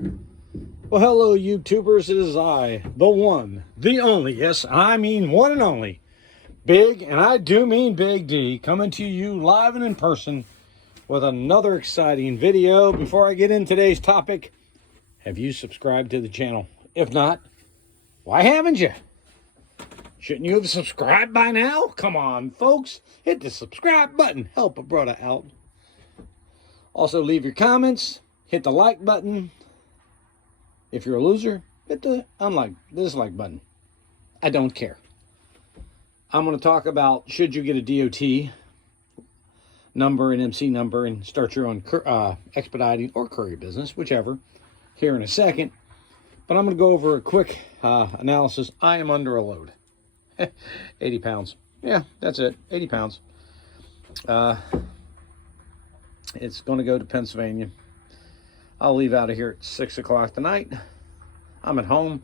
Well, hello, YouTubers. It is I, the one, the only, yes, I mean one and only, Big, and I do mean Big D, coming to you live and in person with another exciting video. Before I get in today's topic, have you subscribed to the channel? If not, why haven't you? Shouldn't you have subscribed by now? Come on, folks. Hit the subscribe button. Help a brother out. Also, leave your comments. Hit the like button. If you're a loser, hit the dislike button. I don't care. I'm going to talk about should you get a DOT number, an MC number, and start your own expediting or courier business, whichever, here in a second. But I'm going to go over a quick analysis. I am under a load. 80 pounds. Yeah, that's it. 80 pounds. It's going to go to Pennsylvania. I'll leave out of here at 6 o'clock tonight. I'm at home,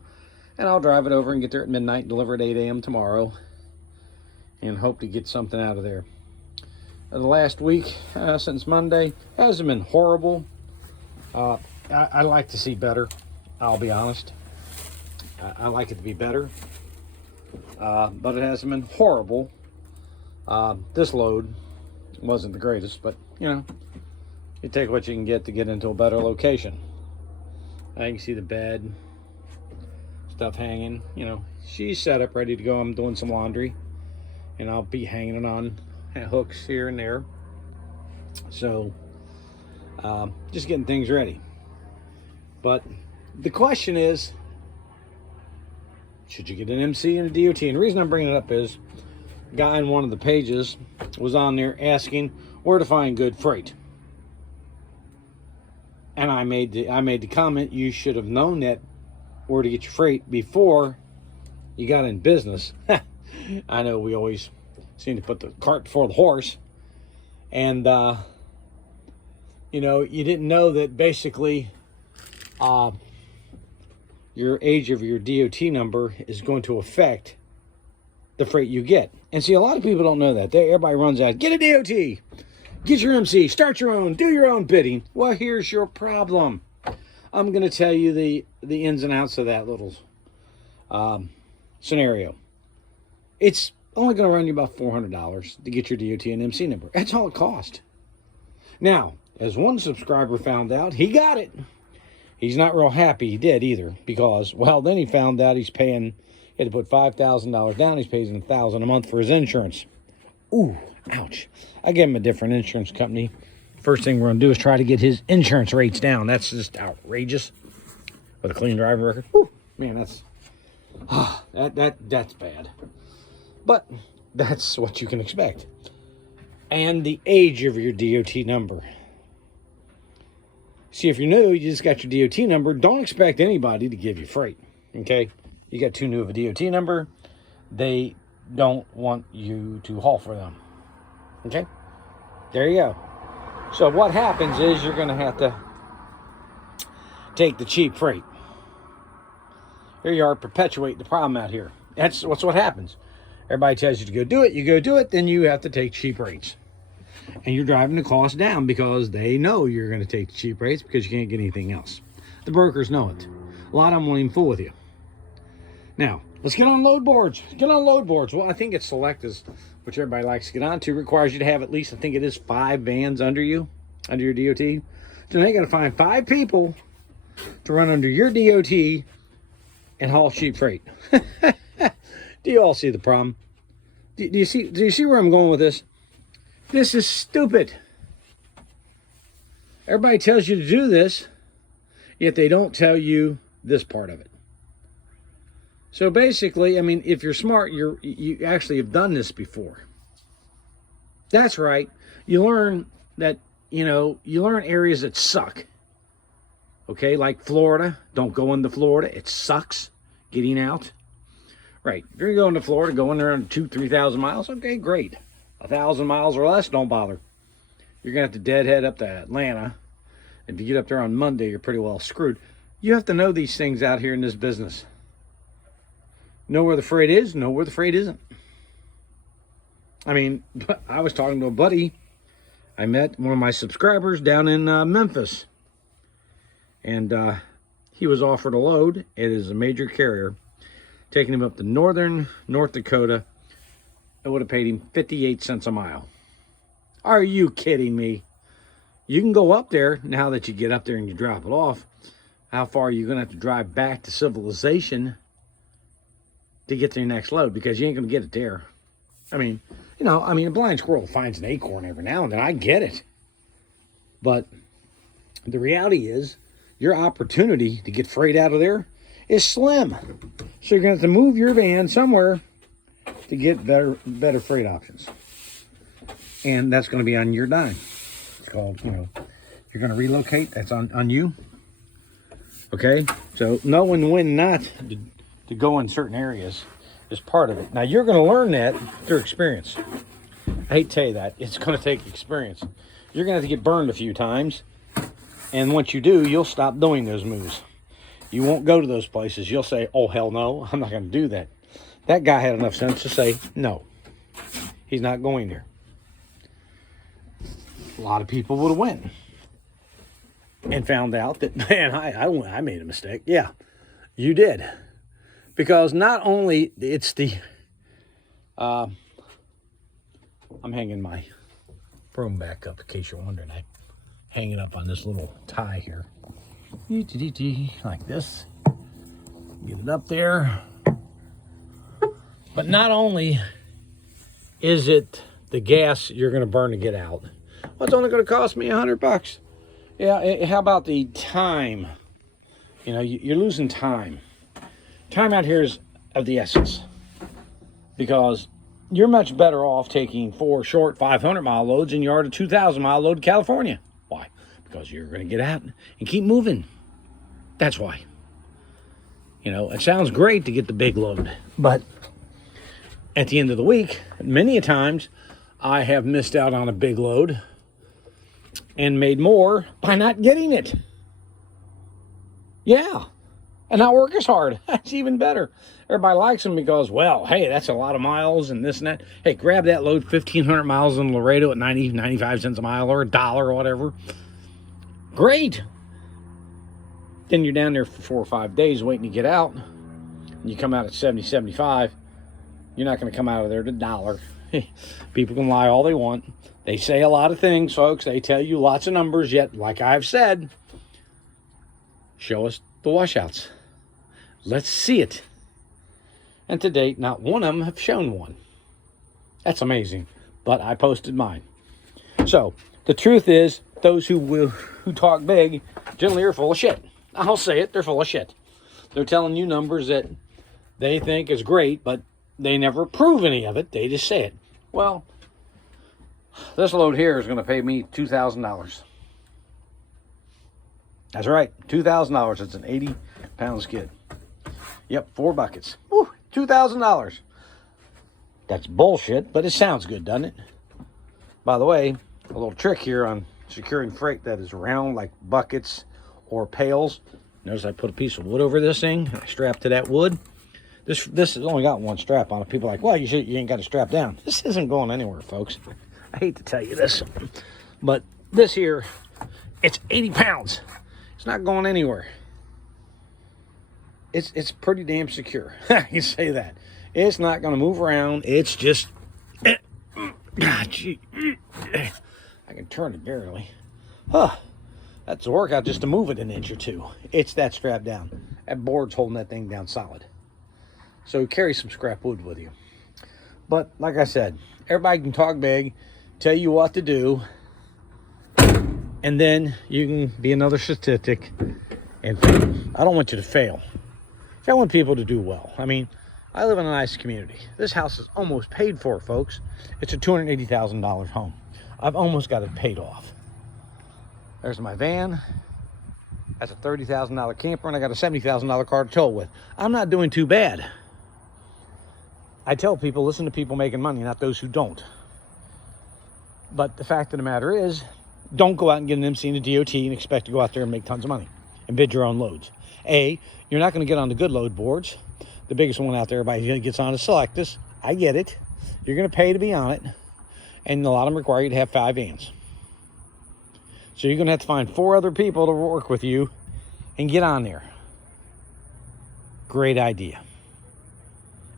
and I'll drive it over and get there at midnight and deliver at 8 a.m. tomorrow, and hope to get something out of there. The last week, since Monday, hasn't been horrible. I like to see better, I'll be honest. I like it to be better, but it hasn't been horrible. This load wasn't the greatest, but, you know, you take what you can get to get into a better location. I can see the bed, stuff hanging. You know, she's set up, ready to go. I'm doing some laundry, and I'll be hanging it on hooks here and there. So, just getting things ready. But the question is, should you get an MC and a DOT? And the reason I'm bringing it up is, a guy in one of the pages was on there asking where to find good freight. And I made the comment, you should have known that where to get your freight before you got in business. I know we always seem to put the cart before the horse. And, you know, you didn't know that basically your age of your DOT number is going to affect the freight you get. And see, a lot of people don't know that. Everybody runs out, get a DOT. Get your MC, start your own, do your own bidding. Well, here's your problem. I'm going to tell you the ins and outs of that little scenario. It's only going to run you about $400 to get your DOT and MC number. That's all it costs. Now, as one subscriber found out, he got it. He's not real happy he did either, because, well, then he found out he had to put $5,000 down. He's paying $1,000 a month for his insurance. Ooh, ouch. I gave him a different insurance company. First thing we're going to do is try to get his insurance rates down. That's just outrageous. With a clean driver record. Whew, man, that's bad. But that's what you can expect. And the age of your DOT number. See, if you're new, you just got your DOT number, don't expect anybody to give you freight. Okay? You got too new of a DOT number, they don't want you to haul for them. Okay? There you go. So what happens is you're going to have to take the cheap freight. Here you are perpetuating the problem out here. That's what happens. Everybody tells you to go do it. You go do it, then you have to take cheap rates. And you're driving the cost down because they know you're going to take the cheap rates because you can't get anything else. The brokers know it. A lot of them won't even fool with you. Now, let's get on load boards. Get on load boards. Well, I think it's Select, which everybody likes to get onto, requires you to have at least, I think it is 5 vans under you, under your DOT. So now you got to find 5 people to run under your DOT and haul cheap freight. Do you all see the problem? Do you see where I'm going with this? This is stupid. Everybody tells you to do this, yet they don't tell you this part of it. So basically, I mean, if you're smart, you actually have done this before. That's right. You learn that, you know, you learn areas that suck. Okay, like Florida. Don't go into Florida. It sucks getting out. Right. If you're going to Florida, going around 2,000-3,000 miles, okay, great. 1,000 miles or less, don't bother. You're going to have to deadhead up to Atlanta. If you get up there on Monday, you're pretty well screwed. You have to know these things out here in this business. Know where the freight is, know where the freight isn't. I mean, I was talking to a buddy. I met one of my subscribers down in Memphis. And he was offered a load. It is a major carrier, taking him up to northern North Dakota. It would have paid him 58 cents a mile. Are you kidding me? You can go up there, now that you get up there and you drop it off. How far are you going to have to drive back to civilization to get to your next load? Because you ain't going to get it there. I mean, a blind squirrel finds an acorn every now and then. I get it. But the reality is, your opportunity to get freight out of there is slim. So you're going to have to move your van somewhere to get better freight options. And that's going to be on your dime. It's called, you're going to relocate. That's on you. Okay? So knowing when not to go in certain areas is part of it. Now, you're going to learn that through experience. I hate to tell you that. It's going to take experience. You're going to have to get burned a few times. And once you do, you'll stop doing those moves. You won't go to those places. You'll say, oh, hell no, I'm not going to do that. That guy had enough sense to say, no, he's not going there. A lot of people would have went and found out that, man, I made a mistake. Yeah, you did. Because not only it's the, I'm hanging my broom back up in case you're wondering. I hang it up on this little tie here. Like this. Get it up there. But not only is it the gas you're going to burn to get out. Well, it's only going to cost me $100. Yeah, how about the time? You're losing time. Time out here is of the essence. Because you're much better off taking 4 short 500-mile loads than you are a 2,000-mile load to California. Why? Because you're going to get out and keep moving. That's why. It sounds great to get the big load, but at the end of the week, many a times, I have missed out on a big load and made more by not getting it. Yeah. And not work as hard. That's even better. Everybody likes them because, well, hey, that's a lot of miles and this and that. Hey, grab that load 1,500 miles in Laredo at 95 cents a mile or $1 or whatever. Great. Then you're down there for 4 or 5 days waiting to get out. And you come out at 70, 75. You're not going to come out of there to $1. People can lie all they want. They say a lot of things, folks. They tell you lots of numbers, yet, like I've said, show us the washouts. Let's see it. And to date, not one of them have shown one. That's amazing. But I posted mine. So, the truth is, those who talk big generally are full of shit. I'll say it, they're full of shit. They're telling you numbers that they think is great, but they never prove any of it. They just say it. Well, this load here is going to pay me $2,000. That's right, $2,000. It's an 80-pound skid. Yep, 4 buckets. Woo, $2,000. That's bullshit, but it sounds good, doesn't it? By the way, a little trick here on securing freight that is round, like buckets or pails. Notice I put a piece of wood over this thing. I strapped to that wood. This has only got one strap on it. People are like, well, you ain't got to strap down. This isn't going anywhere, folks. I hate to tell you this, but this here, it's 80 pounds. It's not going anywhere. It's pretty damn secure. You say that. It's not going to move around. It's just, gee, I can turn it barely. That's a workout just to move it an inch or two. It's that strapped down. That board's holding that thing down solid. So carry some scrap wood with you. But like I said, everybody can talk big, tell you what to do, and then you can be another statistic and fail. I don't want you to fail. I want people to do well. I mean, I live in a nice community. This house is almost paid for, folks. It's a $280,000 home. I've almost got it paid off. There's my van. That's a $30,000 camper, and I got a $70,000 car to tow with. I'm not doing too bad. I tell people, listen to people making money, not those who don't. But the fact of the matter is, don't go out and get an MC and a DOT and expect to go out there and make tons of money and bid your own loads. You're not going to get on the good load boards. The biggest one out there everybody gets on is Selectus. I get it. You're going to pay to be on it. And a lot of them require you to have 5 vans. So you're going to have to find 4 other people to work with you and get on there. great idea.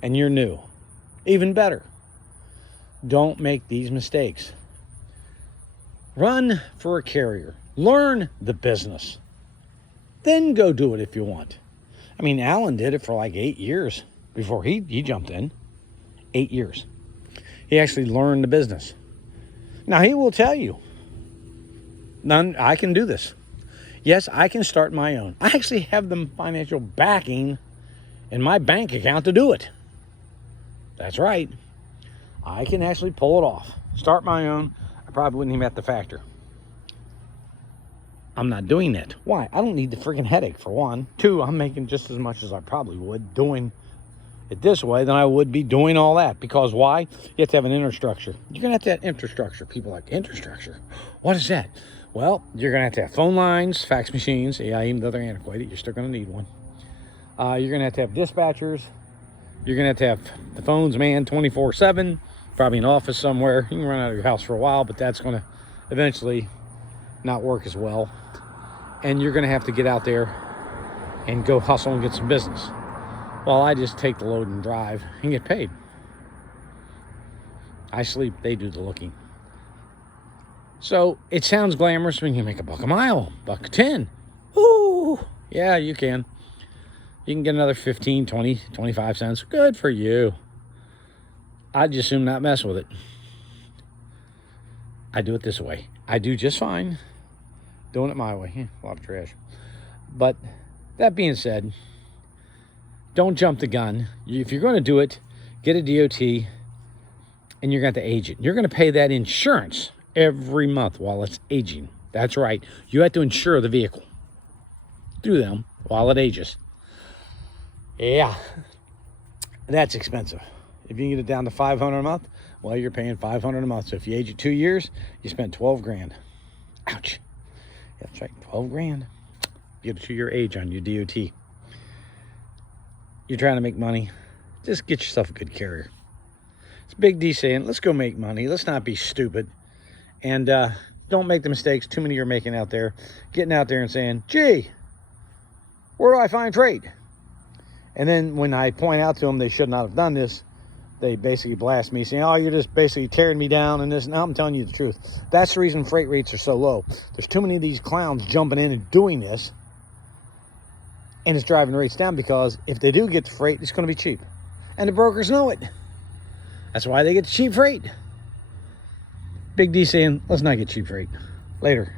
And you're new. Even better. Don't make these mistakes. Run for a carrier. Learn the business. Then go do it if you want. I mean, Alan did it for like 8 years before he jumped in. 8 years. He actually learned the business. Now, he will tell you, I can do this. Yes, I can start my own. I actually have the financial backing in my bank account to do it. That's right. I can actually pull it off. Start my own. I probably wouldn't even have to factor. I'm not doing that. Why? I don't need the freaking headache, for one. Two, I'm making just as much as I probably would doing it this way than I would be doing all that. Because why? You have to have an infrastructure. You're going to have to have infrastructure. People are like, infrastructure? What is that? Well, you're going to have phone lines, fax machines. Yeah, even though they're antiquated, you're still going to need one. You're going to have dispatchers. You're going to have the phones manned 24/7. Probably an office somewhere. You can run out of your house for a while, but that's going to eventually not work as well. And you're going to have to get out there and go hustle and get some business. Well, I just take the load and drive and get paid. I sleep, they do the looking. So it sounds glamorous when you make $1 a mile, $1.10. Ooh, yeah, you can. You can get another 15, 20, 25 cents. Good for you. I'd just assume not mess with it. I do it this way. I do just fine doing it my way. A lot of trash. But that being said, don't jump the gun. If you're going to do it, get a DOT, and you're going to have to age it. You're going to pay that insurance every month while it's aging. That's right. You have to insure the vehicle through them while it ages. Yeah, that's expensive. If you can get it down to $500 a month, well, you're paying $500 a month. So if you age it 2 years, you spent 12 grand. Ouch. That's right, 12 grand. You get a 2-year age on your DOT. You're trying to make money. Just get yourself a good carrier. It's Big D saying, let's go make money. Let's not be stupid. And don't make the mistakes too many are making out there. Getting out there and saying, gee, where do I find freight? And then when I point out to them they should not have done this, they basically blast me saying, oh, you're just basically tearing me down and this. Now I'm telling you the truth. That's the reason freight rates are so low. There's too many of these clowns jumping in and doing this. And it's driving the rates down because if they do get the freight, it's going to be cheap. And the brokers know it. That's why they get the cheap freight. Big D saying, let's not get cheap freight. Later.